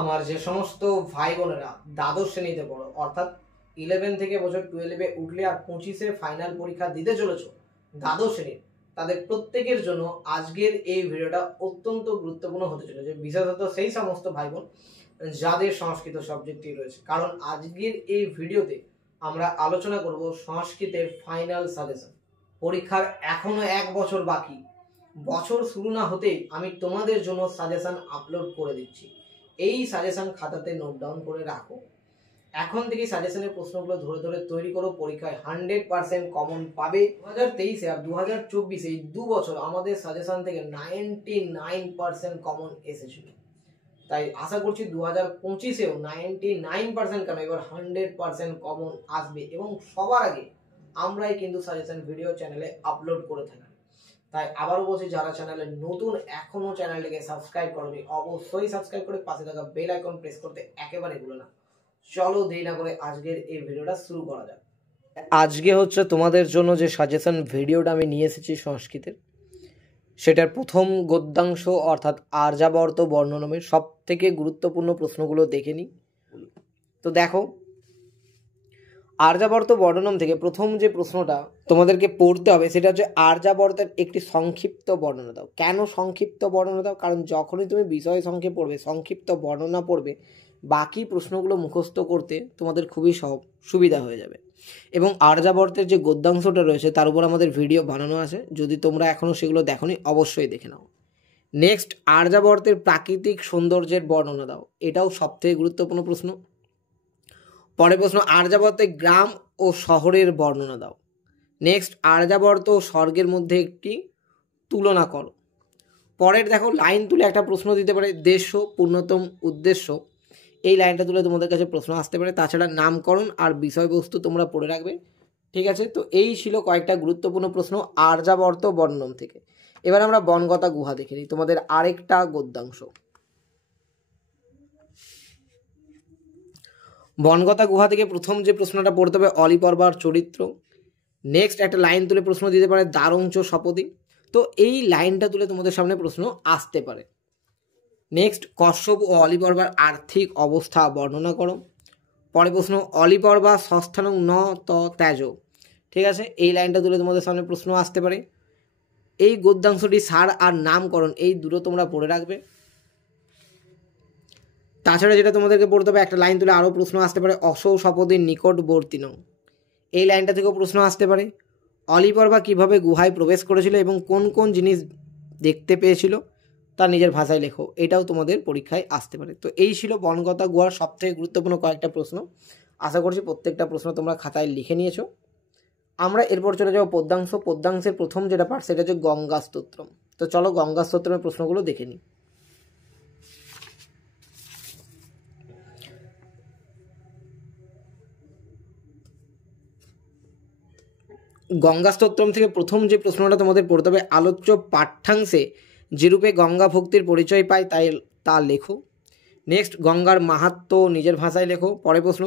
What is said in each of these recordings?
আমার যে সমস্ত ভাই বোনেরা দ্বাদশ শ্রেণীতে পড়ো, অর্থাৎ 11 থেকে বছর 12-এ উঠলে আর 25-এ ফাইনাল পরীক্ষা দিতে চলেছো দ্বাদশ শ্রেণীর, তাদের প্রত্যেকের জন্য আজকের এই ভিডিওটা অত্যন্ত গুরুত্বপূর্ণ হতে চলেছে, বিশেষত সেই সমস্ত ভাই বোন যাদের সংস্কৃত সাবজেক্টটি রয়েছে। কারণ আজকের এই ভিডিওতে আমরা আলোচনা করব সংস্কৃতের ফাইনাল সাজেশন। পরীক্ষার এখনো 1 বছর বাকি, বছর শুরু না হতেই আমি তোমাদের জন্য সাজেশন আপলোড করে দিচ্ছি। এই সাজেশন খাতাতে নোট ডাউন করে রাখো। এখন থেকে সাজেশনের প্রশ্নগুলো ধরে ধরে তৈরি করো, পরীক্ষায় 100% কমন পাবে। 2023-এ আর 2024-এ এই 2 বছর আমাদের সাজেশন থেকে 99% কমন এসেছিল, তাই আশা করছি 2025-এও 99% কেন এবার 100% কমন আসবে। এবং সবার আগে আমরাই কিন্তু সাজেশন ভিডিও চ্যানেলে আপলোড করে থাকি। তাই আবারও বলছি, যারা চ্যানেলে নতুন এখনো চ্যানেলটিকে সাবস্ক্রাইব করোনি অবশ্যই সাবস্ক্রাইব করে পাশে থাকা বেল আইকন প্রেস করতে একেবারে ভুলো না। চলো দেরি না করে আজকের এই ভিডিওটা শুরু করা যাক। আজকে হচ্ছে তোমাদের জন্য যে সাজেশন ভিডিওটা আমি নিয়ে এসেছি সংস্কৃতের, সেটার প্রথম গদ্যাংশ অর্থাৎ আর্যাবর্ত বর্ণনমের সব থেকে গুরুত্বপূর্ণ প্রশ্নগুলো দেখে নিই। তো দেখো, আর্যাবর্ত বর্ণনম থেকে প্রথম যে প্রশ্নটা তোমাদেরকে পড়তে হবে সেটা হচ্ছে আর্যাবর্তের একটি সংক্ষিপ্ত বর্ণনা দাও। কেন সংক্ষিপ্ত বর্ণনা দাও? কারণ যখনই তুমি বিষয় সংক্ষেপ পড়বে, সংক্ষিপ্ত বর্ণনা পড়বে, বাকি প্রশ্নগুলো মুখস্থ করতে তোমাদের খুবই সুবিধা হয়ে যাবে। এবং আর্যাবর্তের যে গদ্যাংশটা রয়েছে তার উপর আমাদের ভিডিও বানানো আছে, যদি তোমরা এখনও সেগুলো দেখোনি অবশ্যই দেখে নাও। নেক্সট, আর্যাবর্তের প্রাকৃতিক সৌন্দর্যের বর্ণনা দাও। এটাও সবথেকে গুরুত্বপূর্ণ প্রশ্ন। পরের প্রশ্ন, আর্যাবর্তে গ্রাম ও শহরের বর্ণনা দাও। নেক্সট, আর্যাবর্ত ও স্বর্গের মধ্যে একটি তুলনা করো। পরের দেখো, লাইন তুলে একটা প্রশ্ন দিতে পারে, দেশ পূর্ণতম উদ্দেশ্য, এই লাইনটা তুলে তোমাদের কাছে প্রশ্ন আসতে পারে। তাছাড়া নামকরণ আর বিষয়বস্তু তোমরা পড়ে রাখবে, ঠিক আছে? তো এই ছিল কয়েকটা গুরুত্বপূর্ণ প্রশ্ন আর্যাবর্ত বর্ণন থেকে। এবার আমরা বনগতা গুহা দেখে নিই, তোমাদের আরেকটা গদ্যাংশ। বনগতা গুহা থেকে প্রথম যে প্রশ্নটা পড়তে হবে অলিপর্বার চরিত্র। নেক্সট, একটা লাইন তুলে প্রশ্ন দিতে পারে দারুঞ্চ শপথি। তো এই লাইনটা তুলে তোমাদের সামনে প্রশ্ন আসতে পারে। নেক্সট, কশ্যপ ও অলিপর্বার আর্থিক অবস্থা বর্ণনা করো। পরে প্রশ্ন, অলিপর্বা সস্থানং ন ত ত্যাজ, ঠিক আছে? এই লাইনটা তুলে তোমাদের সামনে প্রশ্ন আসতে পারে। এই গদ্যাংশটি সার আর নামকরণ এই দুটো তোমরা পড়ে রাখবে। তাছাড়া যেটা তোমাদেরকে পড়তে হবে, একটা লাইন তুলে আরও প্রশ্ন আসতে পারে অসৌ শপথের নিকটবর্তী নও, এই লাইনটা থেকেও প্রশ্ন আসতে পারে। অলিপর্বা কীভাবে গুহায় প্রবেশ করেছিল এবং কোন কোন জিনিস দেখতে পেয়েছিল তা নিজের ভাষায় লেখো, এটাও তোমাদের পরীক্ষায় আসতে পারে। তো এই ছিল বনগতা গুহার সবথেকে গুরুত্বপূর্ণ কয়েকটা প্রশ্ন। আশা করছি প্রত্যেকটা প্রশ্ন তোমরা খাতায় লিখে নিয়েছো। আমরা এরপর চলে যাবো পদ্যাংশ। পদ্যাংশের প্রথম যেটা পার্ট সেটা হচ্ছে গঙ্গা স্তোত্রম। তো চলো গঙ্গা স্তোত্রমের প্রশ্নগুলো দেখে নিই। গঙ্গা স্তোত্রম থেকে প্রথম যে প্রশ্নটা তোমাদের পড়তে হবে, আলোচ্য পাঠ্যাংশে যেরূপে গঙ্গা ভক্তির পরিচয় পায় তাই তা লেখো। নেক্সট, গঙ্গার মাহাত্ম্য নিজের ভাষায় লেখো। পরে প্রশ্ন,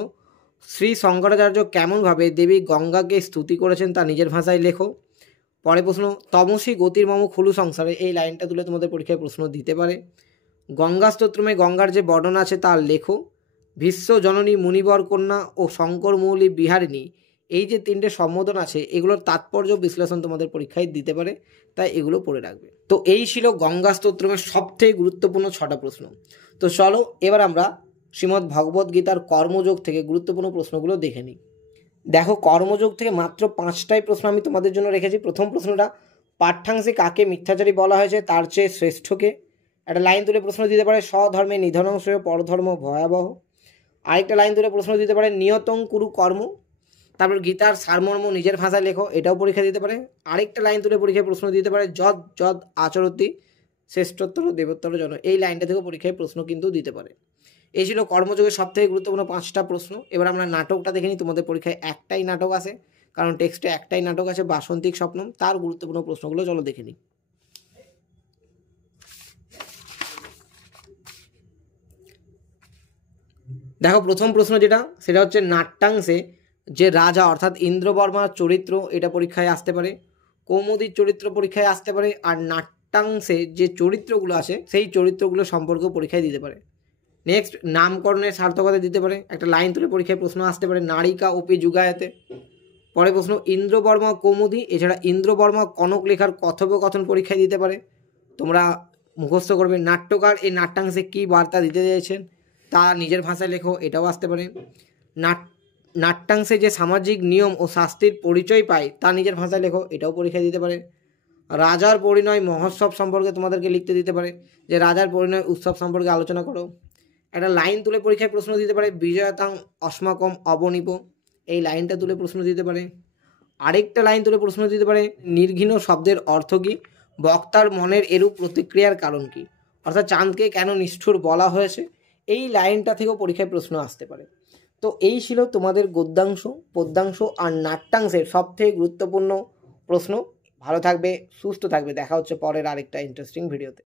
শ্রী শঙ্করাচার্য কেমনভাবে দেবী গঙ্গাকে স্তুতি করেছেন তা নিজের ভাষায় লেখো। পরে প্রশ্ন, তমসী গতির্মম খুলু সংসারে, এই লাইনটা তুলে তোমাদের পরীক্ষায় প্রশ্ন দিতে পারে। গঙ্গা স্তোত্রমে গঙ্গার যে বর্ণনা আছে তা লেখো। ভীষ্ম জননী মুনিবর কন্যা ও শঙ্কর মৌলী বিহারিণী, এই যে তিনটে সম্বোধন আছে এগুলোর তাৎপর্য বিশ্লেষণ তোমাদের পরীক্ষায় দিতে পারে, তাই এগুলো পড়ে রাখবে। তো এই ছিল গঙ্গা স্তোত্রমের সবথেকে গুরুত্বপূর্ণ 6টা প্রশ্ন। তো চলো এবার আমরা শ্রীমদ্ ভগবদ্ গীতার কর্মযোগ থেকে গুরুত্বপূর্ণ প্রশ্নগুলো দেখে নিই। দেখো, কর্মযোগ থেকে মাত্র 5টাই প্রশ্ন আমি তোমাদের জন্য রেখেছি। প্রথম প্রশ্নটা, পাঠ্যাংশে কাকে মিথ্যাচারী বলা হয়েছে তার চেয়ে শ্রেষ্ঠকে, একটা লাইন তুলে প্রশ্ন দিতে পারে স্বধর্মে নিধনং শ্রেয় পরধর্ম ভয়াবহ। আরেকটা লাইন তুলে প্রশ্ন দিতে পারে নিয়তং কুরু কর্ম। তারপর গীতার সারমর্ম নিজের ভাষায় লেখো, এটাও পরীক্ষা দিতে পারে। আরেকটা লাইন তুলে পরীক্ষায় প্রশ্ন দিতে পারে যদ যদ আচরতি শ্রেষ্ঠোত্তর দেবোত্তর জন, এই লাইনটা থেকেও পরীক্ষায় প্রশ্ন কিন্তু দিতে পারে। এই ছিল কর্মযোগের সবথেকে গুরুত্বপূর্ণ 5টা প্রশ্ন। এবার আমরা নাটকটা দেখে নিই। তোমাদের পরীক্ষায় একটাই নাটক আছে, কারণ টেক্সটে একটাই নাটক আছে বাসন্তিক স্বপ্নম। তার গুরুত্বপূর্ণ প্রশ্নগুলো চলো দেখে নিই। দেখো, প্রথম প্রশ্ন যেটা সেটা হচ্ছে নাট্যাংশে যে রাজা অর্থাৎ ইন্দ্রবর্মার চরিত্র, এটা পরীক্ষায় আসতে পারে। কৌমুদীর চরিত্র পরীক্ষায় আসতে পারে। আর নাট্যাংশে যে চরিত্রগুলো আছে সেই চরিত্রগুলো সম্পর্কেও পরীক্ষায় দিতে পারে। নেক্সট নামকরণের সার্থকতা দিতে পারে, একটা লাইন তুলে পরীক্ষায় প্রশ্ন আসতে পারে, নারিকা ওপি যুগায়তে। পরে প্রশ্ন ইন্দ্রবর্মা কৌমুদী, এছাড়া ইন্দ্রবর্মা কনক লেখার কথোপকথন পরীক্ষায় দিতে পারে, তোমরা মুখস্থ করবে। নাট্যকার এই নাট্যাংশে কী বার্তা দিতে চাইছেন তা নিজের ভাষায় লেখো, এটাও আসতে পারে। নাট্যাংশে যে সামাজিক নিয়ম ও শাস্তির পরিচয় পায় তা নিজের ভাষায় লেখো, এটাও পরীক্ষায় দিতে পারে। রাজার পরিণয় মহোৎসব সম্পর্কে তোমাদেরকে লিখতে দিতে পারে, যে রাজার পরিণয় উৎসব সম্পর্কে আলোচনা করো। একটা লাইন তুলে পরীক্ষায় প্রশ্ন দিতে পারে, বিজয়তাং অস্মাকম অবনিপ, এই লাইনটা তুলে প্রশ্ন দিতে পারে। আরেকটা লাইন তুলে প্রশ্ন দিতে পারে, নির্ঘৃণ শব্দের অর্থ কী, বক্তার মনের এরূপ প্রতিক্রিয়ার কারণ কী, অর্থাৎ চাঁদকে কেন নিষ্ঠুর বলা হয়েছে, এই লাইনটা থেকেও পরীক্ষায় প্রশ্ন আসতে পারে। তো এই ছিল তোমাদের গদ্যাংশ, পদ্যাংশ আর নাট্যাংশের সবথেকে গুরুত্বপূর্ণ প্রশ্ন। ভালো থাকবে, সুস্থ থাকবে, দেখা হচ্ছে পরের আরেকটা ইন্টারেস্টিং ভিডিওতে।